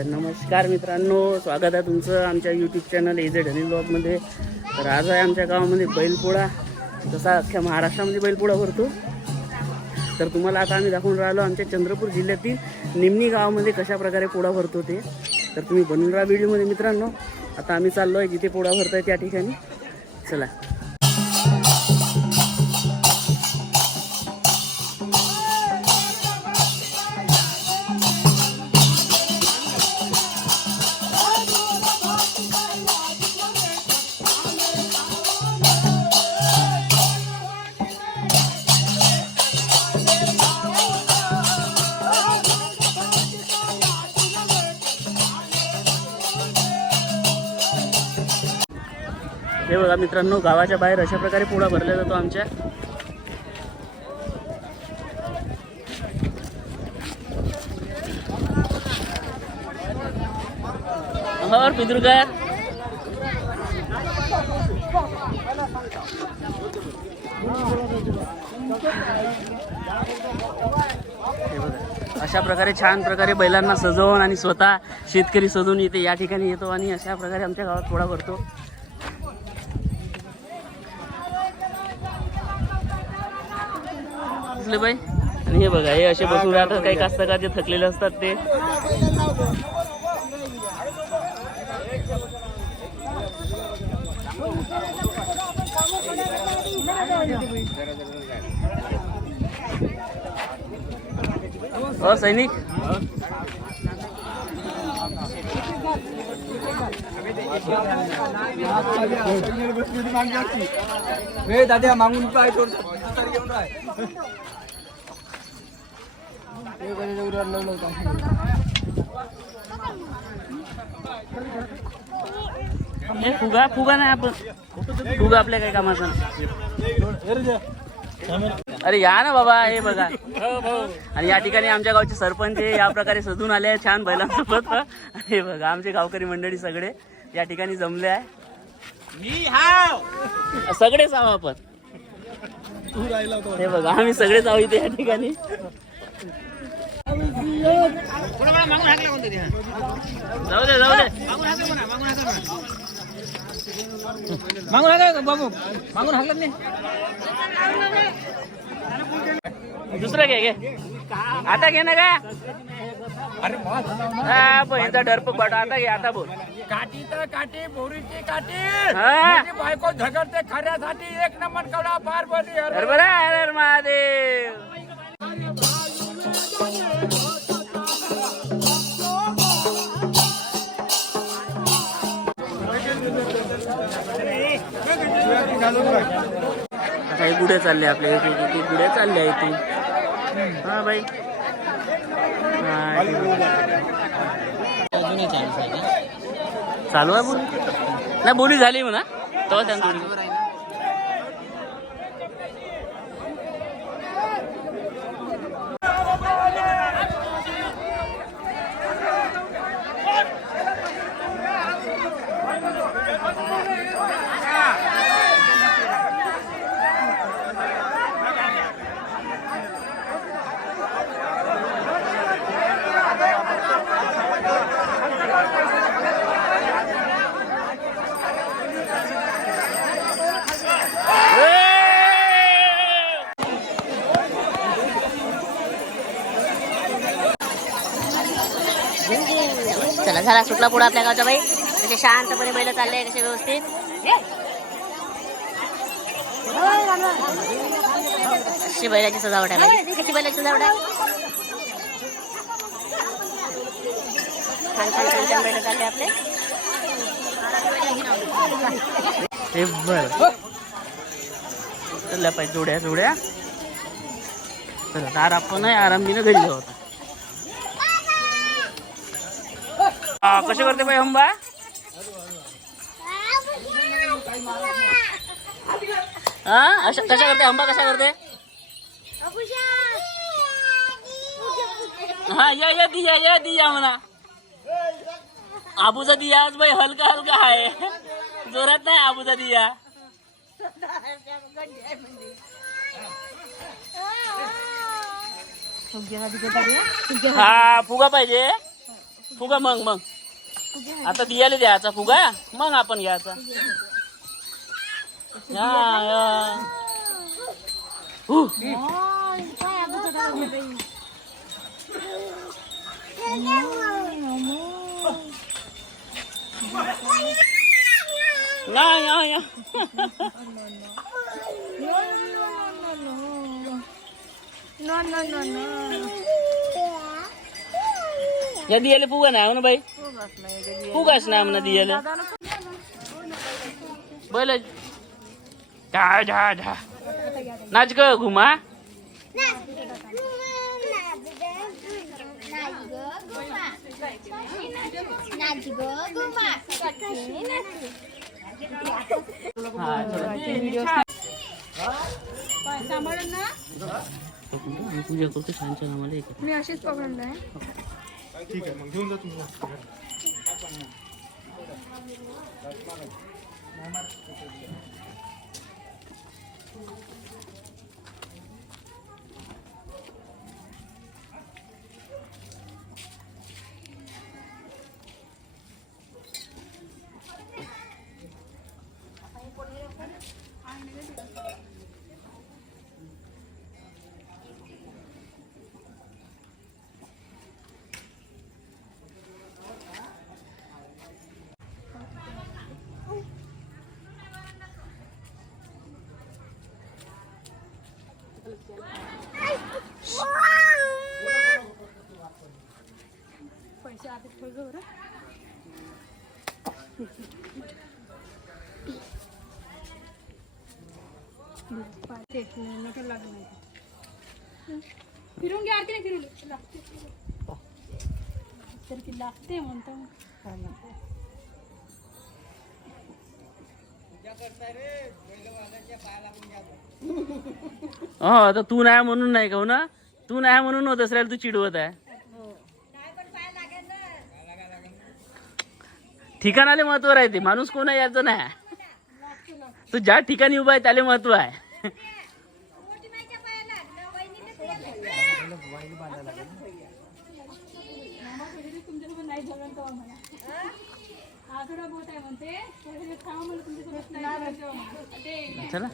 तर नमस्कार मित्रांनो स्वागत आहे तुमचं आमच्या यूट्यूब चॅनल ए झेड ब्लॉगमध्ये तर आज आहे आमच्या गावामध्ये बैलपोळा. तसा अख्ख्या महाराष्ट्रामध्ये बैलपोळा भरतो. तर तुम्हाला आता आम्ही दाखवून राहिलो आमच्या चंद्रपूर जिल्ह्यातील निमणी गावामध्ये कशाप्रकारे पोळा भरतो ते. तर तुम्ही बनून राहा व्हिडिओमध्ये मित्रांनो. आता आम्ही चाललो आहे जिथे पोळा भरतो आहे त्या ठिकाणी. चला. बघा मित्रांनो गावाच्या बाहेर अशा प्रकारे पोळा भरला जातो आमच्या. हर पिदुर्गा. अशा प्रकारे छान प्रकारे बैलांना सजवून आणि स्वतः शेतकरी सजवून येते या ठिकाणी येतो आणि अशा प्रकारे आमच्या गावात पोळा भरतो. दिसले बाई. आणि हे बघा हे असे बसून राहतात काही कास्तकार जे थकलेले असतात ते. हो सैनिक. दादा मागून पाय तो घेऊन राह हे फुगा फुगा नाही आपण. फुगा आपल्या काही कामाचा. अरे या ना बाबा हे बघा. आणि या ठिकाणी आमच्या गावचे सरपंच हे या प्रकारे सजून आले छान बैलांसोबत. हे बघा आमचे गावकरी मंडळी सगळे या ठिकाणी जमले आहे. सगळेच आहो आपण. हे बघा आम्ही सगळेच आहो इथे या ठिकाणी. जाऊ दे जाऊ दे मागून हाकला बाबू मागून हाकला नाही दुसरं घे घे आता घे ना का अरे हा पण यांचा डरप पड आता घे आता बोल काठी तर काठी बोरीची काठी माझी बायको झगडते खऱ्यासाठी एक नंबर कडा पार बरी अरे बरं हर हर महादेव आता हे गुढे चालले आपले एक- एक- एक गुढे चालले आहे इथे हा बाई. चालू आहे बोली? नाही बोली झाली म्हणा. तेव्हा त्यांना बोली. चला झाला सुटला पुढे आपल्या गावचा बाई कसे शांतपणे बैल चालले कसे व्यवस्थित. अशी बैलाची सजावट आहे किती कशी बैलाची सजावट आहे. छान छान छान छान बैल चालले आपले. हे बर. पाहिजे जोड्या जोड्या. चला दार आपण आहे आरामदीनं घरी जाऊ आता. हा, कसे करते बाई हंबा? हा अशा कशा करते हंबा कशा करते? हा या या दिया या दिया म्हणा. आबूचा दिया आज बाई हलका हलका आहे. जोरात नाही आबूचा दिया. हा फुगा पाहिजे. फुगा मग मग. आता दियाला द्यायचा फुगा मग आपण घ्यायचा या, या. हु. या, या, या. No, no, no, no. या दियाला फुगा नाही हो ना बाई फुगाच नाही म्हणा दियाला बोल ढा ढा ढा नाच ग घुमा हा, चला. पूजा करतो छान छान आम्हाला एक मी अशीच पकडलोय फिरून घ्या आरती नाही फिरून लागते. तर ती लागते म्हणतो. हा आता तू नाही म्हणून नाही का ना. तू नाही म्हणून होत असेल तू चिडवत आहे. ठिकाणाले महत्त्व राहते. माणूस कोण आहे याचं नाही. तू ज्या ठिकाणी उभा आहे त्याला महत्त्व आहे. चला.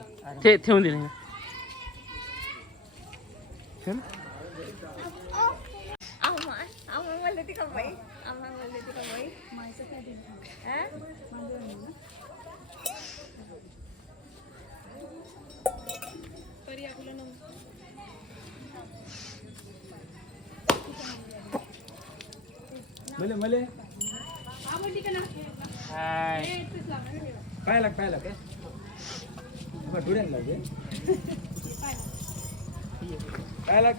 ते ठेवून दिले. माहिती मले मले. का हाय. काय लाग काय लाग काय लागे. काय लाग.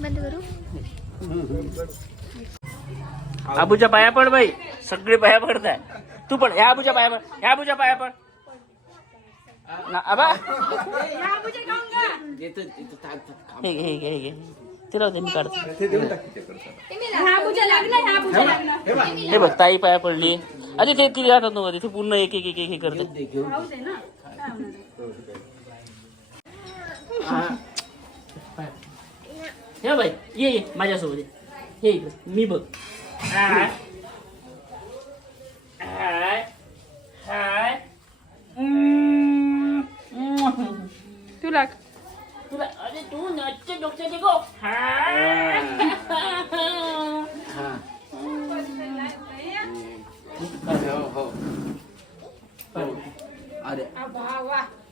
बंद करू आबूच्या पाया पड बाई. सगळे पाया पडताय. तू पण ह्या आबूच्या पाया पड. ह्या आबूच्या पाया पड. आबा. हे घे दे मी काढतो. हे बघ ताई पाया पडली. अरे ते तिला आठवत नव्हती तिथे पूर्ण एक एक एक एक हे करते राहू दे ना काय होणार आहे? हे बाई ये ये माझ्यासोबत ये. हे इकडे. मी बघ. हाय. हाय. हाय. हम्म. हम्म. तू लाग तुला अरे तू नच्चे डोक्या देखो हाय.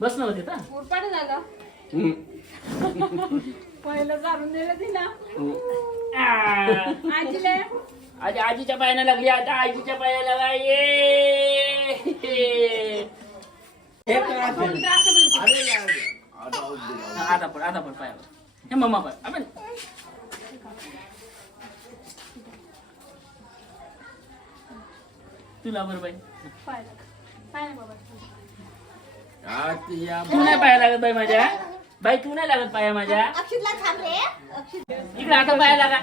बस ना होते उरपाट झालं. पहिलं जाणून दिलं तिला आजीले? आजी आजीच्या पायाला लागली आता. आजीच्या पायाला लागा ये. आता पण आता पण पायावर. हे मम्मा पण आपण तुला बरं बाई. पाहिलं काय नाही बाबा. तू नाही पाया लागत बाई माझ्या. बाई तू नाही लागत पाया माझ्या. इकडे आता पाया लागा.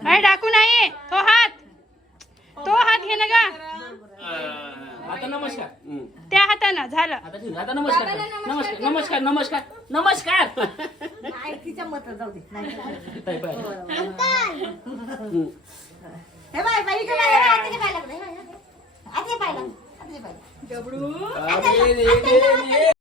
नाही डाकू नाही तो हात. तो हात घे ना गा. आता नमस्कार. हम्म. त्या हातानं झालं. आता ठीक आहे. आता नमस्कार. करा. नमस्कार नमस्कार नमस्कार नमस्कार बाय, आतीने पाय. लागलं, हे बाय, आतीने पाय लागलं, आतीने पाय लागलं. अरे रे रे रे.